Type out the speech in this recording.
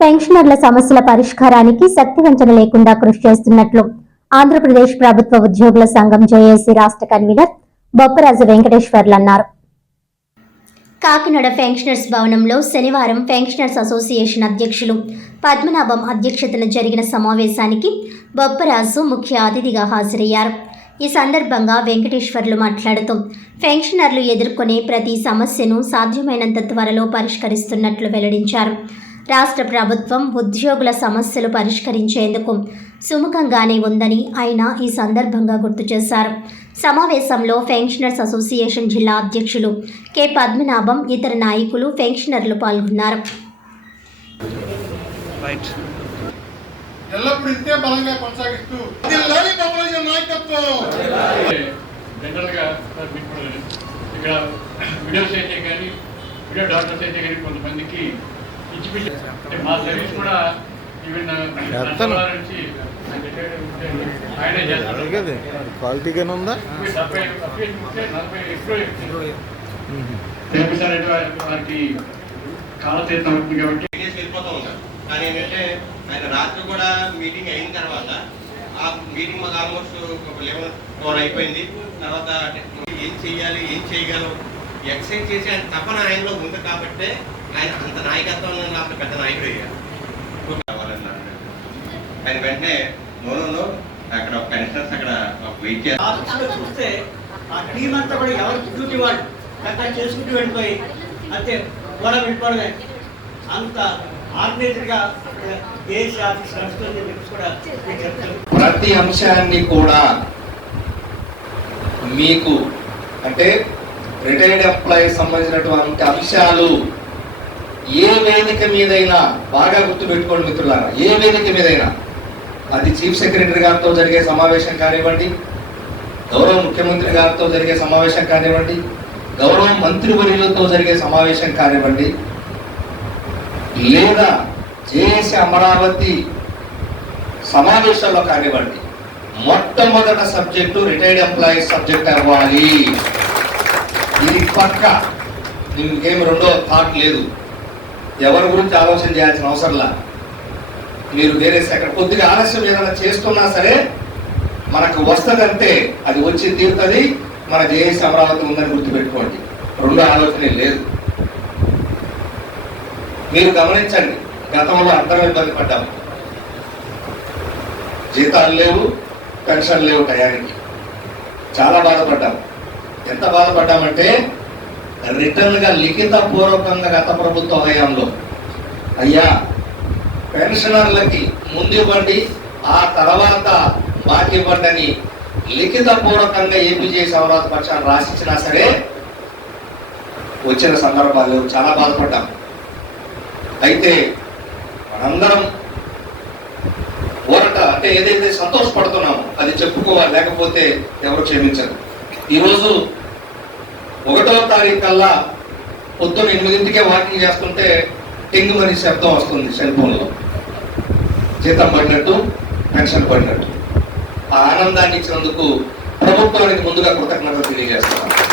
పెన్షనర్ల సమస్యల పరిష్కారానికి శక్తివంచన లేకుండా కృషి చేస్తున్నట్లు ఆంధ్రప్రదేశ్ ప్రభుత్వ ఉద్యోగుల సంఘం జేఏసీ రాష్ట్ర కన్వీనర్ బొప్పరాజు వెంకటేశ్వర్లు అన్నారు. కాకినాడ పెన్షనర్స్ భవనంలో శనివారం పెన్షనర్స్ అసోసియేషన్ అధ్యక్షులు పద్మనాభం అధ్యక్షతన జరిగిన సమావేశానికి బొప్పరాజు ముఖ్య అతిథిగా హాజరయ్యారు. ఈ సందర్భంగా వెంకటేశ్వర్లు మాట్లాడుతూ పెన్షనర్లు ఎదుర్కొనే ప్రతి సమస్యను సాధ్యమైనంత త్వరలో పరిష్కరిస్తున్నట్లు వెల్లడించారు. రాష్ట్ర ప్రభుత్వం ఉద్యోగుల సమస్యలు పరిష్కరించేందుకు సుముఖంగానే ఉందని ఆయన ఈ సందర్భంగా గుర్తు చేశారు. సమావేశంలో పెన్షనర్స్ అసోసియేషన్ జిల్లా అధ్యక్షులు కె పద్మనాభం, ఇతర నాయకులు, పెన్షనర్లు పాల్గొన్నారు. మా సర్వీస్ కూడా క్వాలిటీగానే ఉందా? వారికి కాలతీర్థం అవుతుంది కాబట్టి వెళ్ళిపోతూ ఉంటారు. కానీ ఏంటంటే ఆయన రాత్రి కూడా మీటింగ్ అయిన తర్వాత ఆ మీటింగ్ మాకు ఆల్మోస్ట్ 11 అయిపోయింది. తర్వాత ఏం చెయ్యాలి, ఏం చేయగలం, ఎక్సైజ్ చేసి ఆయన తపన ఆయనలో ఉంది కాబట్టి ఆయన అంత నాయకత్వం నాకు పెద్ద నాయకుడు అయ్యారు. ఆయన వెంటనే నో అక్కడ పెన్షనర్స్ అక్కడ వెయిట్ చూస్తే ఆ టీం అంతా కూడా ఎవరు డ్యూటీ వాళ్ళు కరెక్ట్గా చేసుకుంటూ వెళ్ళిపోయి అంతే కూడా వెళ్ళిపోవడమే. అంత ఆర్గనైజర్గా దేశ ఆఫీస్ నడుస్తుందని కూడా చెప్తాను. ప్రతి అంశాన్ని కూడా మీకు అంటే రిటైర్డ్ ఎంప్లాయీస్ సంబంధించినటువంటి అంశాలు ఏ వేదిక మీదైనా బాగా గుర్తుపెట్టుకోండి మిత్రులారా, ఏ వేదిక మీదైనా అది చీఫ్ సెక్రటరీ గారితో జరిగే సమావేశం కానివ్వండి, గౌరవ ముఖ్యమంత్రి గారితో జరిగే సమావేశం కానివ్వండి, గౌరవ మంత్రివర్యులతో జరిగే సమావేశం కానివ్వండి, లేదా జేఏసీ అమరావతి సమావేశాల్లో కానివ్వండి, మొట్టమొదటి సబ్జెక్టు రిటైర్డ్ ఎంప్లాయీస్ సబ్జెక్ట్ అవ్వాలి. ఇది పక్క, ఇంకేం రెండో థాట్ లేదు. ఎవరి గురించి ఆలోచన చేయాల్సిన అవసరంలా. మీరు వేరే సెకండ్ కొద్దిగా ఆలస్యం ఏదైనా చేస్తున్నా సరే మనకు వస్తుందంటే అది వచ్చి తీరుతుంది. మన జేఏసీ అమరావతి ఉందని గుర్తుపెట్టుకోండి. రెండో ఆలోచనే లేదు. మీరు గమనించండి, గతంలో అందరం ఇబ్బంది పడ్డాము. జీతాలు లేవు, పెన్షన్ లేవు, టయానికి చాలా బాధపడ్డాము. ఎంత బాధపడ్డామంటే రిటర్న్గా లిఖిత పూర్వకంగా గత ప్రభుత్వ హయాంలో అయ్యా పెన్షనర్లకి ముందు ఇవ్వండి, ఆ తర్వాత బాకీ ఇవ్వండి అని లిఖిత పూర్వకంగా ఏపీజేసీ అమరావతి పక్షాన్ని రాసిచ్చినా సరే వచ్చిన సందర్భాలు చాలా బాధపడ్డాం. అయితే మనందరం ఊరట అంటే ఏదైతే సంతోషపడుతున్నామో అది చెప్పుకోవాలి, లేకపోతే ఎవరు క్షమించరు. ఈరోజు 1వ తారీఖు కల్లా పొద్దున్న 8 వాకింగ్ చేస్తుంటే టింగ్ మని శబ్దం వస్తుంది సెల్ ఫోన్లో. జీతం పడినట్టు, పెన్షన్ పడినట్టు. ఆ ఆనందాన్ని ఇచ్చినందుకు ప్రభుత్వానికి ముందుగా కృతజ్ఞతలు తెలియజేస్తున్నాను.